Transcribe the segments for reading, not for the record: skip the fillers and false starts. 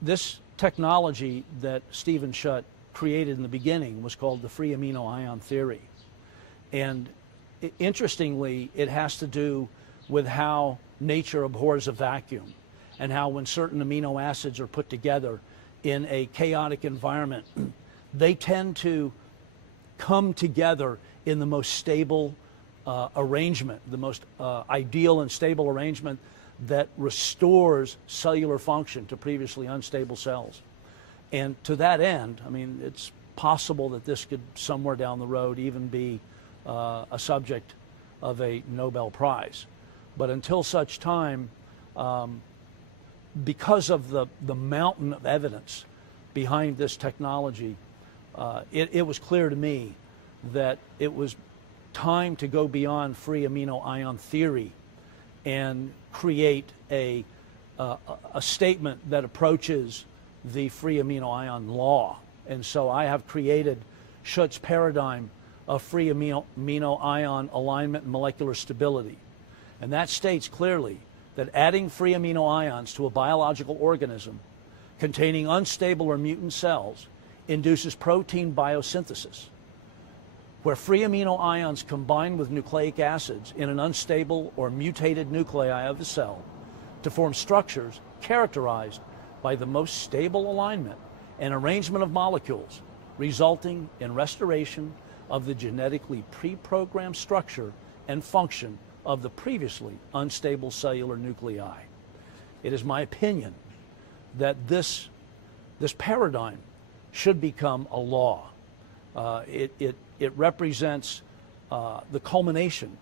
This technology that Stephen Schutt created in the beginning was called the free amino ion theory. And interestingly, it has to do with how nature abhors a vacuum, and how when certain amino acids are put together in a chaotic environment, they tend to come together in the most stable arrangement, the most ideal and stable arrangement that restores cellular function to previously unstable cells. And to that end, I mean, it's possible that this could somewhere down the road even be a subject of a Nobel Prize. But until such time, because of the mountain of evidence behind this technology, it was clear to me that it was time to go beyond free amino ion theory and create a statement that approaches the free amino ion law. And so I have created Schutt's paradigm of free amino ion alignment and molecular stability. And that states clearly that adding free amino ions to a biological organism containing unstable or mutant cells induces protein biosynthesis, where free amino ions combine with nucleic acids in an unstable or mutated nuclei of the cell to form structures characterized by the most stable alignment and arrangement of molecules, resulting in restoration of the genetically pre-programmed structure and function of the previously unstable cellular nuclei. It is my opinion that this paradigm should become a law. It represents the culmination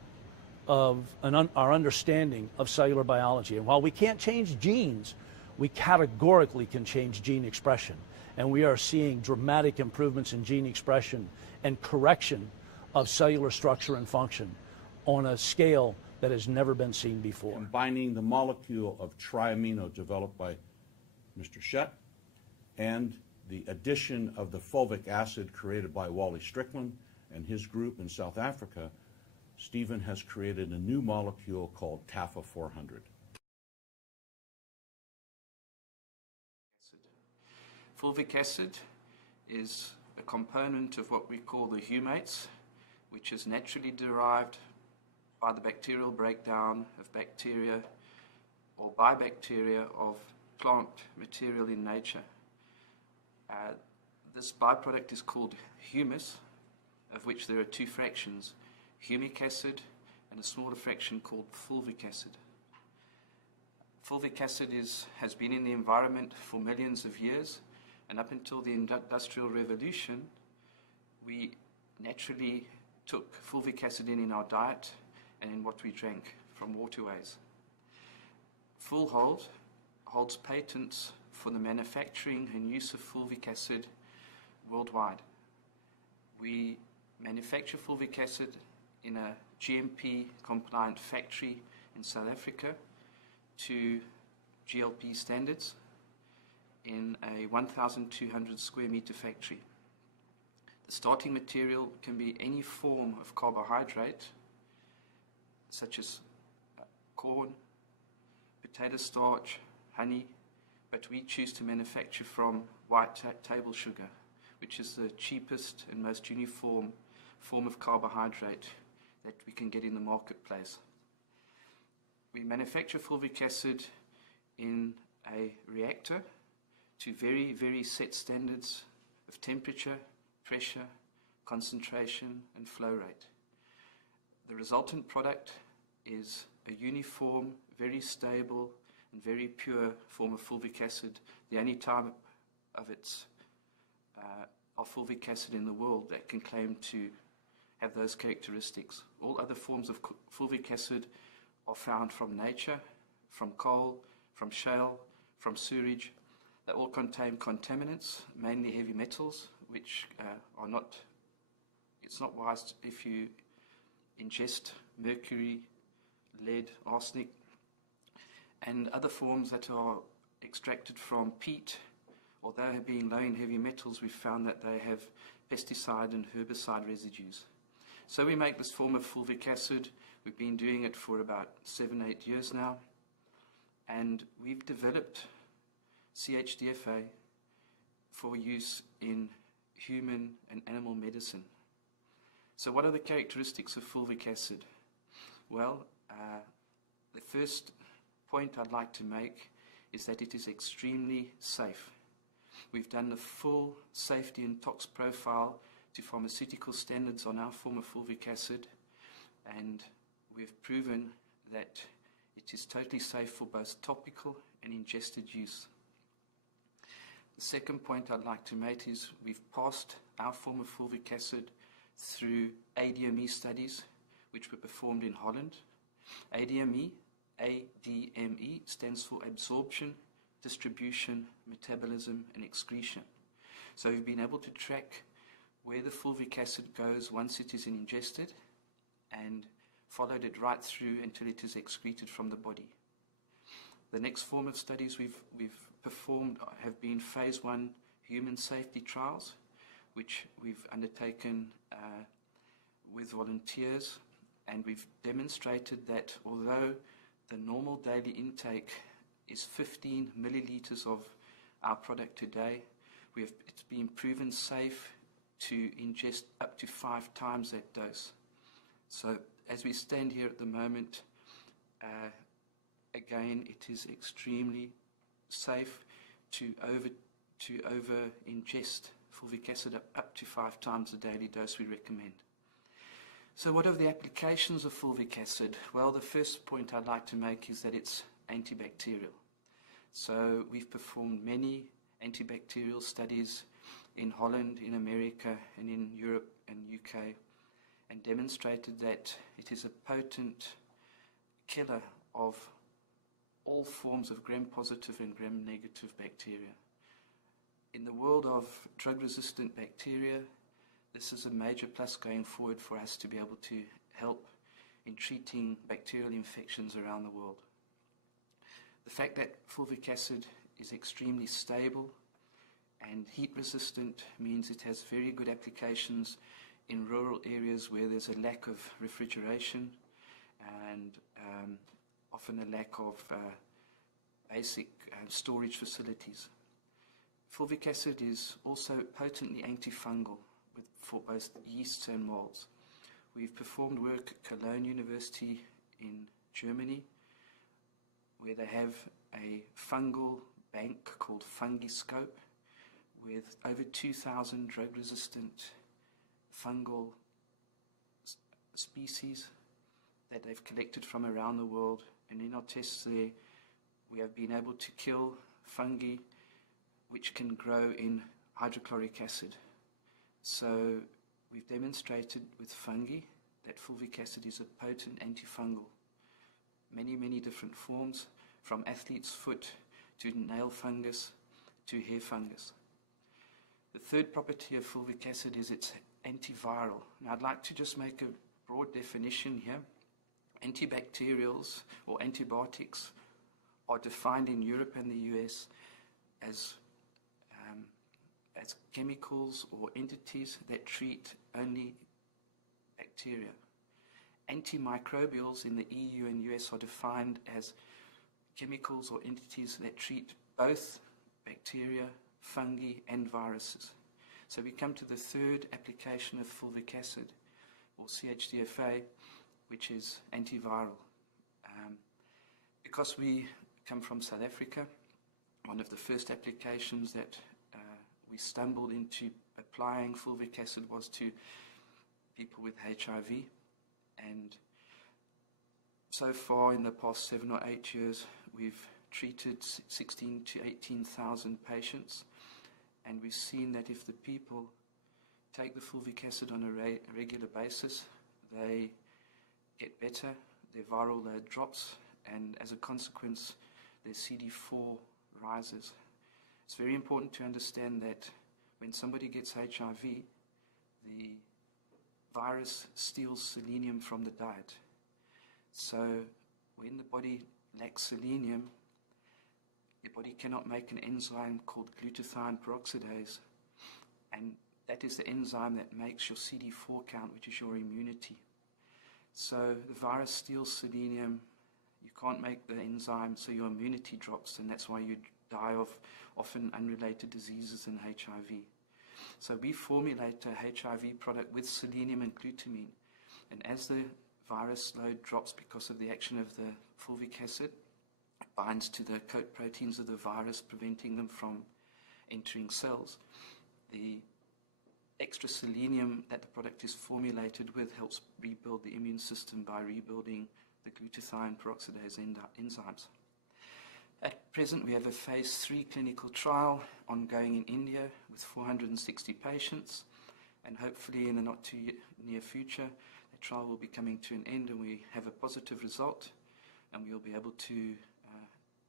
of our understanding of cellular biology. And while we can't change genes, we categorically can change gene expression. And we are seeing dramatic improvements in gene expression and correction of cellular structure and function on a scale that has never been seen before. Combining the molecule of triamino developed by Mr. Schutt and the addition of the fulvic acid created by Wally Strickland and his group in South Africa, Stephen has created a new molecule called TAFA 400. Fulvic acid is a component of what we call the humates, which is naturally derived by the bacterial breakdown of bacteria or by bacteria of plant material in nature. This byproduct is called humus, of which there are two fractions, humic acid and a smaller fraction called fulvic acid. Fulvic acid has been in the environment for millions of years, and up until the Industrial Revolution, we naturally took fulvic acid in our diet and in what we drank from waterways. Full holds patents for the manufacturing and use of fulvic acid worldwide. We manufacture fulvic acid in a GMP compliant factory in South Africa to GLP standards in a 1,200 square meter factory. The starting material can be any form of carbohydrate, such as corn, potato starch, honey, but we choose to manufacture from white table sugar, which is the cheapest and most uniform form of carbohydrate that we can get in the marketplace. We manufacture fulvic acid in a reactor to very, very set standards of temperature, pressure, concentration, and flow rate. The resultant product is a uniform, very stable, and very pure form of fulvic acid, the only type of fulvic acid in the world that can claim to have those characteristics. All other forms of fulvic acid are found from nature, from coal, from shale, from sewage. They all contain contaminants, mainly heavy metals, which it's not wise if you ingest mercury, lead, arsenic, and other forms that are extracted from peat. Although being low in heavy metals, we've found that they have pesticide and herbicide residues. So we make this form of fulvic acid. We've been doing it for about 7-8 years now, and we've developed CHDFA for use in human and animal medicine. So what are the characteristics of fulvic acid? Well, the first point I'd like to make is that it is extremely safe. We've done a full safety and tox profile to pharmaceutical standards on our form of fulvic acid, and we've proven that it is totally safe for both topical and ingested use. The second point I'd like to make is we've passed our form of fulvic acid through ADME studies, which were performed in Holland. ADME stands for absorption, distribution, metabolism, and excretion. So we've been able to track where the fulvic acid goes once it is ingested and followed it right through until it is excreted from the body. The next form of studies we've performed have been phase 1 human safety trials, which we've undertaken with volunteers, and we've demonstrated that although the normal daily intake is 15 milliliters of our product today, it's been proven safe to ingest up to 5 times that dose. So as we stand here at the moment, again, it is extremely safe to over ingest fulvic acid up to 5 times the daily dose we recommend. So what are the applications of fulvic acid? Well, the first point I'd like to make is that it's antibacterial. So we've performed many antibacterial studies in Holland, in America, and in Europe and UK, and demonstrated that it is a potent killer of all forms of gram-positive and gram-negative bacteria. In the world of drug-resistant bacteria, this is a major plus going forward for us to be able to help in treating bacterial infections around the world. The fact that fulvic acid is extremely stable and heat resistant means it has very good applications in rural areas where there's a lack of refrigeration and often a lack of basic storage facilities. Fulvic acid is also potently antifungal for both yeasts and molds. We've performed work at Cologne University in Germany, where they have a fungal bank called Fungiscope with over 2,000 drug-resistant fungal species that they've collected from around the world. And in our tests there, we have been able to kill fungi which can grow in hydrochloric acid. So we've demonstrated with fungi that fulvic acid is a potent antifungal. Many different forms, from athlete's foot to nail fungus to hair fungus. The third property of fulvic acid is it's antiviral. Now I'd like to just make a broad definition here. Antibacterials or antibiotics are defined in Europe and the US as chemicals or entities that treat only bacteria. Antimicrobials in the EU and US are defined as chemicals or entities that treat both bacteria, fungi, and viruses. So we come to the third application of fulvic acid, or CHDFA, which is antiviral. Because we come from South Africa, one of the first applications that we stumbled into applying fulvic acid was to people with HIV, and so far in the past 7 or 8 years we've treated 16 to 18,000 patients, and we've seen that if the people take the fulvic acid on a regular basis, they get better, their viral load drops, and as a consequence their CD4 rises. It's very important to understand that when somebody gets HIV, the virus steals selenium from the diet. So when the body lacks selenium, the body cannot make an enzyme called glutathione peroxidase, and that is the enzyme that makes your CD4 count, which is your immunity. So the virus steals selenium, you can't make the enzyme, so your immunity drops, and that's why you die of often unrelated diseases and HIV. So we formulate a HIV product with selenium and glutamine, and as the virus load drops because of the action of the fulvic acid, it binds to the coat proteins of the virus, preventing them from entering cells. The extra selenium that the product is formulated with helps rebuild the immune system by rebuilding the glutathione peroxidase enzymes. At present, we have a phase 3 clinical trial ongoing in India with 460 patients, and hopefully in the not too near future, the trial will be coming to an end and we have a positive result, and we'll be able to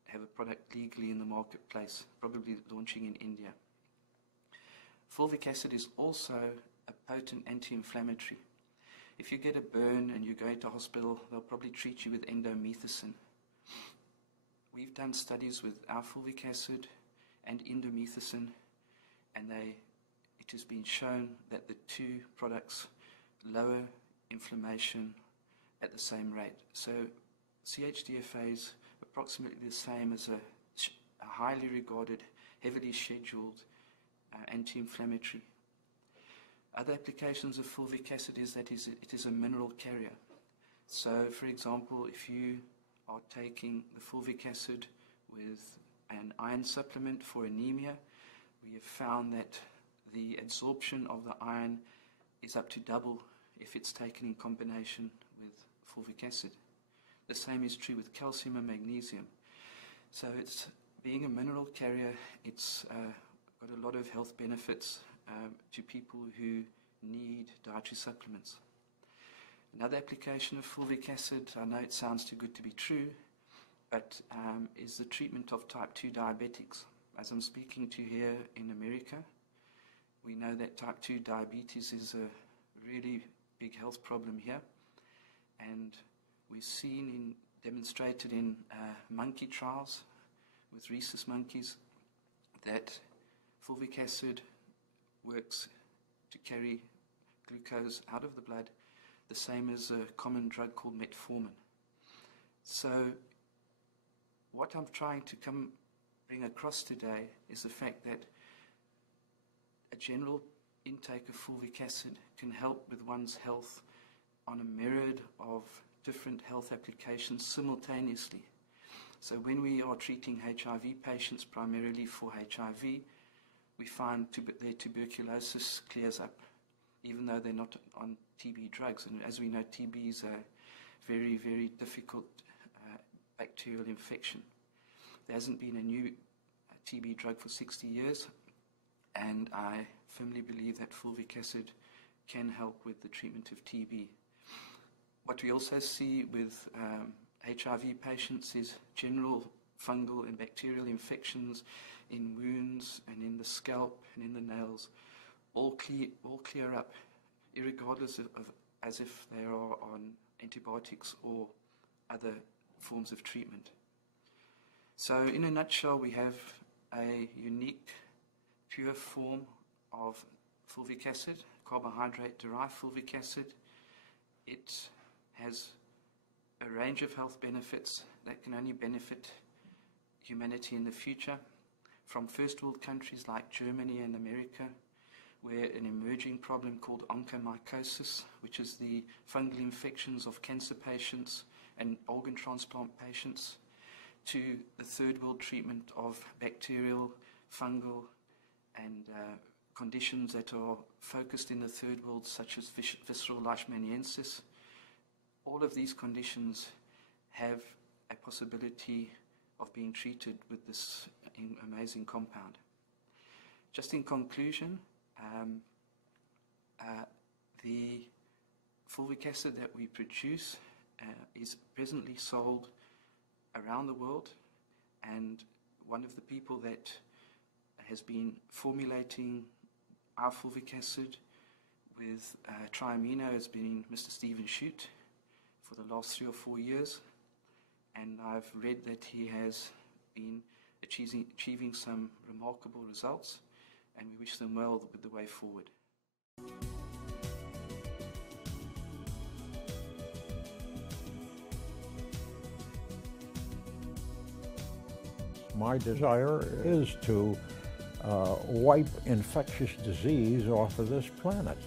have a product legally in the marketplace, probably launching in India. Fulvic acid is also a potent anti-inflammatory. If you get a burn and you go into hospital, they'll probably treat you with endomethacin. We've done studies with our fulvic acid and endomethacin, and it has been shown that the two products lower inflammation at the same rate. So CHDFA is approximately the same as a highly regarded, heavily scheduled anti-inflammatory. Other applications of fulvic acid is that it is a mineral carrier. So, for example, if you are taking the fulvic acid with an iron supplement for anemia, we have found that the absorption of the iron is up to double if it's taken in combination with fulvic acid. The same is true with calcium and magnesium. So it's being a mineral carrier, it's got a lot of health benefits to people who need dietary supplements. Another application of fulvic acid, I know it sounds too good to be true, but is the treatment of type 2 diabetics. As I'm speaking to here in America, we know that type 2 diabetes is a really big health problem here, and we've demonstrated in monkey trials with rhesus monkeys that fulvic acid works to carry glucose out of the blood, the same as a common drug called metformin. So what I'm trying to bring across today is the fact that a general intake of fulvic acid can help with one's health on a myriad of different health applications simultaneously. So when we are treating HIV patients primarily for HIV, we find their tuberculosis clears up, even though they're not on TB drugs. And as we know, TB is a very, very difficult bacterial infection. There hasn't been a new TB drug for 60 years, and I firmly believe that fulvic acid can help with the treatment of TB. What we also see with HIV patients is general fungal and bacterial infections in wounds and in the scalp and in the nails, all clear up, irregardless of as if they are on antibiotics or other forms of treatment. So in a nutshell, we have a unique, pure form of fulvic acid, carbohydrate-derived fulvic acid. It has a range of health benefits that can only benefit humanity in the future, from first world countries like Germany and America, where an emerging problem called onychomycosis, which is the fungal infections of cancer patients and organ transplant patients, to the third world treatment of bacterial, fungal, and conditions that are focused in the third world, such as visceral leishmaniensis. All of these conditions have a possibility of being treated with this amazing compound. Just in conclusion, the fulvic acid that we produce is presently sold around the world, and one of the people that has been formulating our fulvic acid with triamino has been Mr. Stephen Shute for the last 3 or 4 years, and I've read that he has been achieving some remarkable results, and we wish them well with the way forward. My desire is to wipe infectious disease off of this planet.